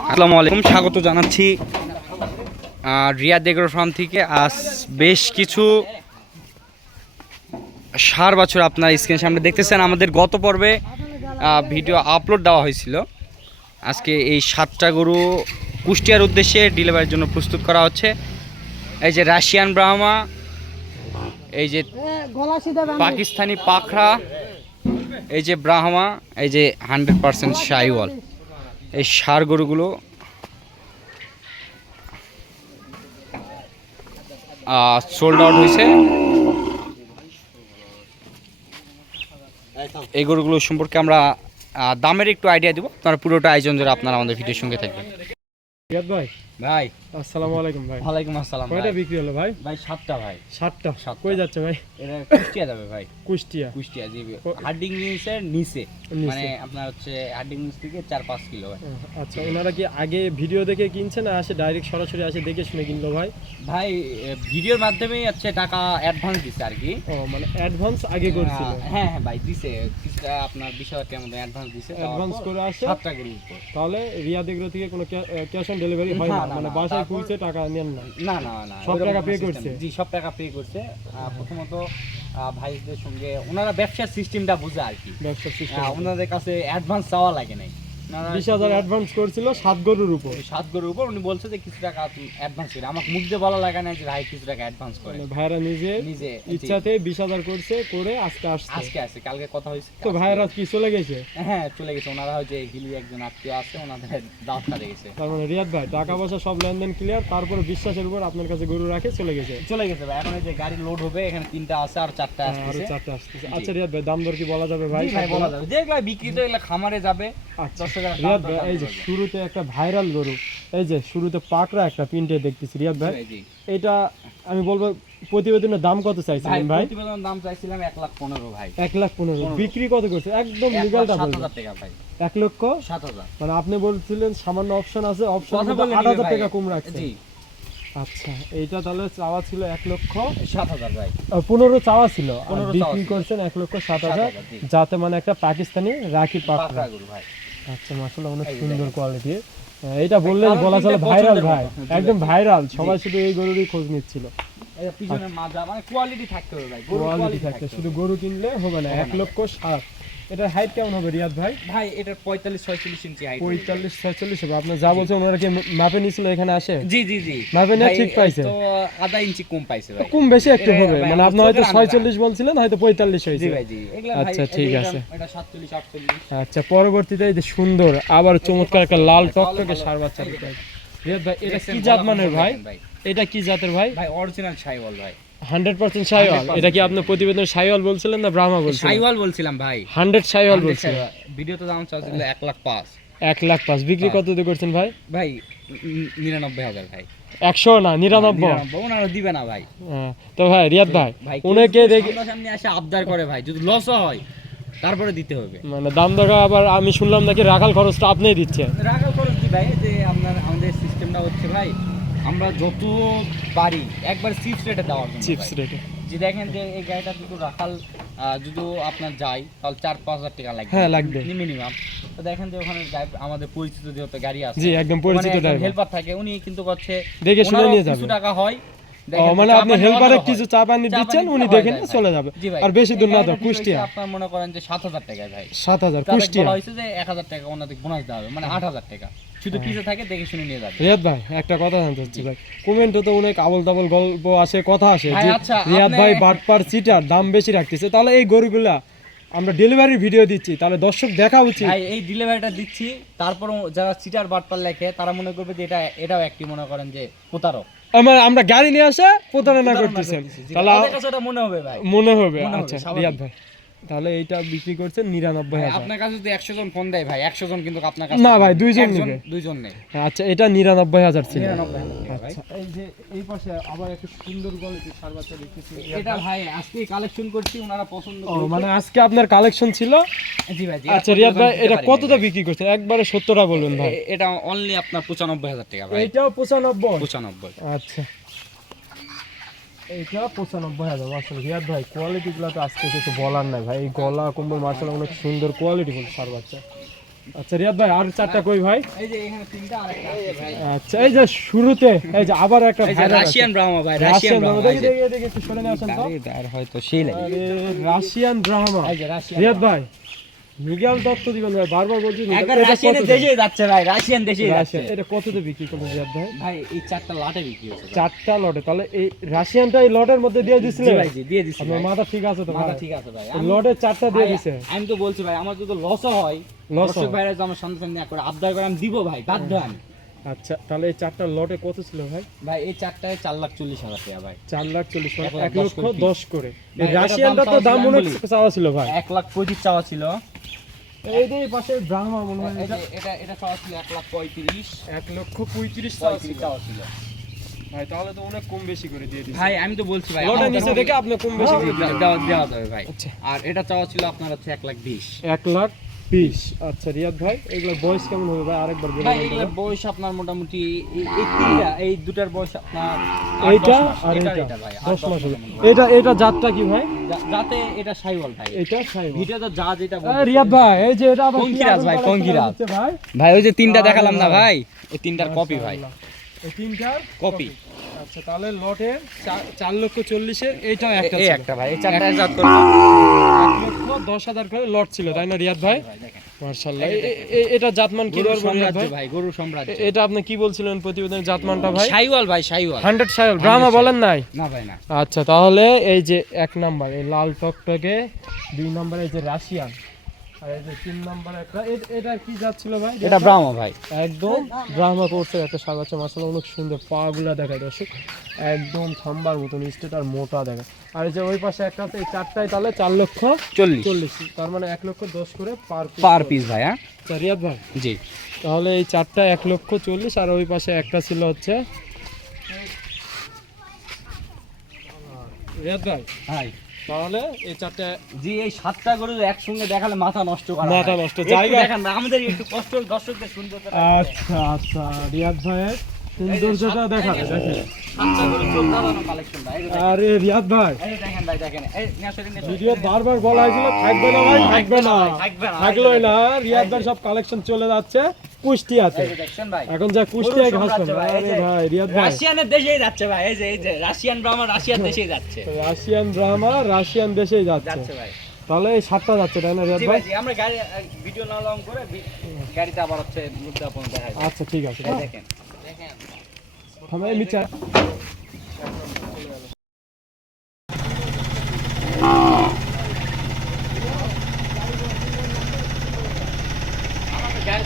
আসসালামু আলাইকুম, স্বাগত জানাচ্ছি রিয়াদ এগ্রো ফার্ম থেকে। আজ বেশ কিছু ষাঁড় বাছুর আপনার স্ক্রিনের সামনে দেখতেছেন। আমাদের গত পর্বে ভিডিও আপলোড দেওয়া হয়েছিল। আজকে এই 7টা গরু কুষ্টিয়ার উদ্দেশ্যে ডেলিভারির জন্য প্রস্তুত করা হচ্ছে। এই যে রাশিয়ান ব্রাহ্মা, এই যে পাকিস্তানি পাখরা, এই যে ব্রাহ্মা, এই যে 100% শাহিওয়াল, এই ষাঁড় গরুগুলো সোল্ড আউট হয়েছে। এই গরুগুলো সম্পর্কে আমরা দামের একটু আইডিয়া দিব। আপনারা পুরোটা আয়োজন ধরে আপনারা আমাদের ভিডিওর সঙ্গে থাকবেন। ভাই ভাই আসসালামু আলাইকুম। ভাই ওয়ালাইকুম আসসালাম। কয়টা বিক্রি হলো ভাই? ভাই 7টা ভাই। 7টা কই যাচ্ছে ভাই? এটা কুষ্টিয়া যাবে ভাই। কুষ্টিয়া জি, হার্ডিং নিচের নিচে, মানে আপনার হচ্ছে হার্ডিং নিচ থেকে 4-5 কিলো ভাই। আচ্ছা, ওনারা কি আগে ভিডিও দেখে কিনছে না আসে ডাইরেক্ট সরাসরি আসে দেখে শুনে কিনলো ভাই? ভাই ভিডিওর মাধ্যমেই হচ্ছে টাকা অ্যাডভান্স দিছে আর কি। ও মানে অ্যাডভান্স আগে করছিল? হ্যাঁ ভাই দিছে, কিছুটা আপনার 20,000 টাকার মতো অ্যাডভান্স দিছে। অ্যাডভান্স করে আসে 7টা গরুর উপর। তাহলে রিয়াদ এগ্রো থেকে কোনো ক্যাশ অন ডেলিভারি হয় না? মানে বাসায় পৌঁছে টাকা নেন না? না, সব টাকা পে করছে? জি, সব টাকা পে করছে। প্রথমত ভাইদের সঙ্গে ওনারা ব্যবসার সিস্টেমটা বুঝে আর কি। ব্যবসার সিস্টেম ওনাদের কাছে অ্যাডভান্স চাওয়া লাগে নাই। 20,000 অ্যাডভান্স করছিল 7 গরুর উপর। 7 গরুর উপর উনি বলছে যে কিছু টাকা অ্যাডভান্স করে। আমাকে মুখ দিয়ে বলা লাগে না যে ভাই কিছু টাকা অ্যাডভান্স করে। ভাইরা নিজে ইচ্ছাতে 20,000 করছে, করে আজকে আসছে। কালকে কথা হয়েছে। তো ভাইরা কি চলে গেছে? হ্যাঁ চলে গেছে। ওনারা হচ্ছে হিলি একজন আত্মীয় আছে, ওনাদের দাওয়াত কাটে গেছে। তার মানে রিয়াদ ভাই টাকা পয়সা সব লেনদেন ক্লিয়ার, তারপরে বিশ্বাসের উপর আপনার কাছে গরু রাখে চলে গেছে ভাই। এখন এই যে গাড়ি লোড হবে, এখানে 3টা আছে আর 4টা আসছে। আচ্ছা রিয়াদ ভাই, দাম দর কি বলা যাবে ভাই? ভাই বলা যাবে, যেগুলা বিক্রি তো এগুলা খামারে যাবে। আচ্ছা রিয়াদ ভাই, এই যে শুরুতে একটা ভাইরাল গরু, এই যে শুরুতে পাকড়া একটা পিনটে দেখতেছি রিয়াদ ভাই, এটা আমি বলবো প্রতিবেদনের দাম কত চাইছিলেন ভাই? প্রতিবেদনের দাম চাইছিলাম 1,15,000 ভাই। 1,15,000 বিক্রি কত করছে? একদম লিগ্যালটা বলুন। 7,000 টাকা ভাই। 1,07,000 মানে আপনি বলছিলেন সামান্য অপশন আছে, অপশন 8,000 টাকা কম রাখছে। জি আচ্ছা, এইটা তাহলে চাওয়া ছিল 1,07,000 ভাই। 15 চাওয়া ছিল, আর বিক্রি করছেন 1,07,000, যাতে মানে একটা পাকিস্তানি রাখি পাকড়া গরু ভাই। আচ্ছা মাশাআল্লাহ, অনেক সুন্দর কোয়ালিটি। এটা বললেই বলা চলে ভাইরাল ভাই, একদম ভাইরাল। সবাই শুধু এই গরুরই খোঁজ নিচ্ছিল। পিছনে মাজা, মানে কোয়ালিটি থাকতে হবে ভাই। কোয়ালিটি থাকতে, শুধু গরু কিনলে হবে না। 1,07,000 এটার হাইট কেমন হবে রিয়াদ ভাই? ভাই এটার 45-46 ইঞ্চি হাইট। 45-46 হবে। আপনি যা বলছেন ওনারা কি মাপে নিছিল এখানে আসে? জি মাপে না ঠিক পাইছে? তো আধা ইঞ্চি কম পাইছে ভাই। কম বেশি একটু হবে, মানে আপনি হয়তো 46 বলছিলেন, হয়তো 45 হয়েছে। জি ভাই জি। আচ্ছা ঠিক আছে। এটা 47-48। আচ্ছা, পরবর্তীতে এই যে সুন্দর আবার চমৎকার একটা লাল টকটকে ষাঁড় বাচ্চা দিতে। রিয়াদ ভাই এটা কি জাত মানের ভাই? এটা কি জাতের ভাই? ভাই অরিজিনাল শাহিওয়াল ভাই। 100% শাহিওয়াল। এটা কি আপনি প্রতিবেদনে শাহিওয়াল বলছিলেন না ব্রাহ্মা বলছিলেন? শাহিওয়াল বলছিলাম ভাই। 100 শাহিওয়াল বলছিলেন। ভিডিওতে দাম চাচ্ছিল 1,05,000। 1,05,000 বিক্রি কত দিয়ে করছেন ভাই? ভাই 99,000 ভাই। 100 না 99? ওনারা দিবে না ভাই। তো ভাই রিয়াদ ভাই, উনাকে দেখে সামনে এসে আবদার করে ভাই, যদি লসও হয় তারপরে দিতে হবে। মানে দাম দর আবার আমি শুনলাম নাকি রাখাল খরচটা আপনিই দিচ্ছেন? রাখাল খরচ কি ভাই, যে আমাদের সিস্টেমটা হচ্ছে ভাই, আমরা যত পারি একবার চিপস রেটে দেওয়ার জন্য। চিপস রেটে যে দেখেন যে এই গাড়িটা যদি রাখাল যদি আপনার যায় তাহলে 4-5 হাজার টাকা লাগবে। হ্যাঁ লাগবে মিনিমাম। তো দেখেন যে ওখানে আমাদের পরিচিত যেহেতু গাড়ি আছে, জি একদম পরিচিত ড্রাইভার, হেল্পার থাকে, উনি কিন্তু হচ্ছে দেখে শুনে নিয়ে যাবে। কিছু টাকা হয়। মানে আপনি হেল্পারে কিছু চা পানি দিচ্ছেন, উনি দেখে নিয়ে চলে যাবে। আর বেশি দূর না তো, কুষ্টিয়া। আপনার মনে করেন যে 7,000 টাকা ভাই। 7,000 কুষ্টিয়া। বলা হয়েছে যে 1,000 টাকা ওনাদের বোনাস দেওয়া হবে, মানে 8,000 টাকা। শুধু পিছে থাকে, দেখে শুনে নিয়ে যাবে। রিয়াদ ভাই একটা কথা জানতে চাচ্ছি ভাই, কমেন্টে তো অনেক আবল তাবল গল্প আসে, কথা আসে যে আচ্ছা, রিয়াদ ভাই বাটপার চিটার, দাম বেশি রাখতেছে। তাহলে এই গরুগুলা আমরা ডেলিভারি ভিডিও দিচ্ছি, তাহলে দর্শক দেখা উচিত। ভাই এই ডেলিভারিটা দিচ্ছি, তারপর যারা চিটার বাটপার লেখে তারা মনে করবে যে এটাও একটি মনে করেন যে প্রতারক। আমরা গাড়ি নিয়ে আসে প্রতারণা করতেছেন, তাহলে মনে হবে ভাই, মনে হবে। আচ্ছা রিয়াদ ভাই, তাহলে এইটা বিক্রি করছেন 99,000। আপনার কাছে যদি 100 জন ফোন দেয় ভাই, 100 জন কিন্তু আপনার কাছে না ভাই, দুইজন নেই। আচ্ছা, এটা 99,000 ছিল। 99,000 ভাই। আচ্ছা, এই যে এই পাশে আবার একটা সুন্দর কোয়ালিটির ষাঁড় বাচ্চা দেখতেছি। এটা ভাই আজকে কালেকশন করছি, ওনারা পছন্দ করে। মানে আজকে আপনার কালেকশন ছিল? জি ভাই জি। আচ্ছা রিয়াদ ভাই, এটা কতটা বিক্রি করছেন? একবারে 70টা বলুন ভাই। এটা অনলি আপনার 95,000 টাকা ভাই। এটাও 95? 95। আচ্ছা, এইটা 95,000। মাশাআল্লাহ রিয়াদ ভাই, কোয়ালিটিগুলো তো আজকে কিছু বলার নাই ভাই। এই গলা কম্বল মাশাআল্লাহ অনেক সুন্দর কোয়ালিটি বল ষাঁড় বাচ্চা। আচ্ছা রিয়াদ ভাই আর চারটা কই ভাই? এই যে এখানে তিনটা আর একটা আছে ভাই। আচ্ছা এই যে শুরুতে এই যে আবার একটা এই যে ভাইরাল রাশিয়ান ব্রাহ্মা ভাই, রাশিয়ান রাশিয়ান ব্রাহ্মা ব্রাহ্মা। দেখি দেখি দেখি একটু সরে নিয়ে আসেন তো। আরে আর হয়তো সেই লাগে। আরে রাশিয়ান ব্রাহ্মা। এই যে রাশিয়ান রিয়াদ ভাই মিগেল দত্ত দিবেন ভাই, বারবার বলছি মিগেল। একবার এটা রাশিয়ানের কত দেশে যাচ্ছে ভাই, রাশিয়ান দেশে যাচ্ছে রাশিয়ান, এটা কততে বিক্রি করবেন রিয়াদ ভাই? ভাই। এই চারটা লাটে বিক্রি হচ্ছে ভাই। চারটা লটে, তাহলে এই রাশিয়ানটা এই লটের মধ্যে দিয়ে জি দিছিলেন? ভাই, জি দিয়ে দিছি আপনার ভাই। মাথা ঠিক আছে তো ভাই? মাথা ঠিক আছে ভাই। এই লটে চারটা দিয়ে ভাই, দিছে। আমি তো বলছি ভাই, আমার যদি লসও হয়, লস দর্শক ভাইরা যদি আমার সন্তান নিয়ে করে আবদার করে আমি দিব ভাই, বাধ্য আমি। আচ্ছা তাহলে এই চারটা লটে কত ছিল ভাই? ভাই এই চারটায় 4,40,000 টাকা ভাই। 4,40,000 এক লাখ 1,10,000 করে। ভাই, এই এটার রাশিয়ানটা দাম তো চাওয়া দাম ছিল মনে আমি হচ্ছে চাওয়া ছিল ভাই। 1,25,000 চাওয়া ছিল। এই যে এই পাশে ব্রাহ্মা মনে হয় এই এটা যে এটা চাওয়া ছিল 1,35,000 1,35,000 চাওয়া ছিল। চাওয়া ছিল। ভাই তাহলে তো অনেক কম বেশি করে দিয়ে দিছে। ভাই আমি তো বলছি ভাই, লটের আমাদের নিচে হবে- দেখে আপনি কম বেশি দিয়ে দিলেন। দেওয়া যাবে ভাই। আচ্ছা। আর এটা চাওয়া ছিল আপনার হচ্ছে 1,20,000। 1,20,000। আচ্ছা রিয়াদ ভাই এগুলো বয়স কেমন হবে ভাই আরেকবার বলে ভাই দেন তো এগুলোর ভাই। বয়স আপনার মোটামুটি এই তিনটা, এই দুটার বয়স আপনার এইটা 8-10 মাস। আর এটা এইটা ভাই 10 মাস হবে। হবে। এটা জাতটা কি ভাই? যাতে এটা সাইওয়াল ভাই। এটা সাইওয়াল। ভিডিও তো যা যেটা রিয়াদ ভাই এই যে এটা আবার কি পঙ্কিরাজ আদম ভাই, কালেকশন পঙ্কিরাজ। দিচ্ছে ভাই? ভাই ওই যে তিনটা আরে দেখালাম না ভাই। ভাই, ওই তিনটার কপি ভাই, মাশাআল্লাহ। এই তিনটার কপি। আচ্ছা তাহলে লটে 4,40,000 এইটাও একটা এই ছিল। একটা ভাই, এই চারটা জাত করে 1,10,000 করে লট ছিল তাই না রিয়াদ ভাই? ভাই দেখেন। মাশাআল্লাহ। এটা জাতমান কি গরুর বলবো রিয়াদ সাম্রাজ্য ভাই? ভাই, গরুর সাম্রাজ্য। এটা আপনি কি বলছিলেন প্রতিবেদনের জাতমানটা ভাই? সাইওয়াল ভাই, সাইওয়াল। 100 সাইল ব্রাহ্মা বলেন নাই? না ভাই না। আচ্ছা তাহলে এই যে 1 নাম্বার এই লাল টকটকে, 2 নাম্বার এই যে রাশিয়ান, আর এই যে 3 নাম্বার একটা এটা কি জাত ছিল ভাই? এটা ব্রাহ্মা ভাই। একদম ব্রাহ্মা কোর্সের একটা সাগাচ্ছে মাশাআল্লাহ, অনেক সুন্দর পা গুলা দেখায় দর্শক, একদম থাম্বার মতন স্টেট আর মোটা দেখায়। আর এই যে ওই পাশে একটা আছে, এই চারটায় তাহলে 4,40,000, তার মানে 1,10,000 করে পার পিস ভাই। হ্যাঁ আচ্ছা রিয়াদ ভাই জি। তাহলে এই চারটা 1,40,000 আর ওই পাশে একটা ছিল হচ্ছে রিয়াদ ভাই ভাই তাহলে এই চারটা জি, এই সাতটা গরু একসঙ্গে দেখালে মাথা নষ্ট করা মাথা হয়। নষ্ট, একটু জায়গা- দেখান না, আমাদের একটু কষ্ট হলে দর্শকদের সুন্দর আচ্ছা আচ্ছা রিয়াদ ভাইয়ের সৌন্দর্যটা দেখাবে দেখেন। সাতটা গরু চোদ্দানো কালেকশন ভাই। এই যে দেখেন, আরে রিয়াদ ভাই এই যে দেখেন ভাই, দেখেন এই নেশারি ভিডিও বারবার বলা হয়েছিল থাকবে না ভাই, থাকবে না, থাকবে না, থাকলোই না। রিয়াদ ভাই সব কালেকশন চলে যাচ্ছে কুষ্টিয়াতে, এই যে দেখছেন ভাই, এখন যা কুষ্টিয়ায় ঘাস সাম্রাজ্য পাবে। ভাই, এই আরে যে ভাই রিয়াদ ভাই রাশিয়ানের দেশেই যাচ্ছে ভাই। এই যে রাশিয়ান ব্রাহ্মণ রাশিয়ান দেশেই যাচ্ছে রাশিয়ান ব্রাহ্মা রাশিয়ান দেশেই যাচ্ছে। যাচ্ছে ভাই। তাহলে এই 7টা যাচ্ছে তাই না রিয়াদ জি ভাই? ভাই, জি, আমরা গাড়ি ভিডিও না লং করে গাড়িতে আবার হচ্ছে উদ্যাপন দেখাই। আচ্ছা ঠিক আছে এই দেখেন, দেখেন আমি নিচে গাড়ি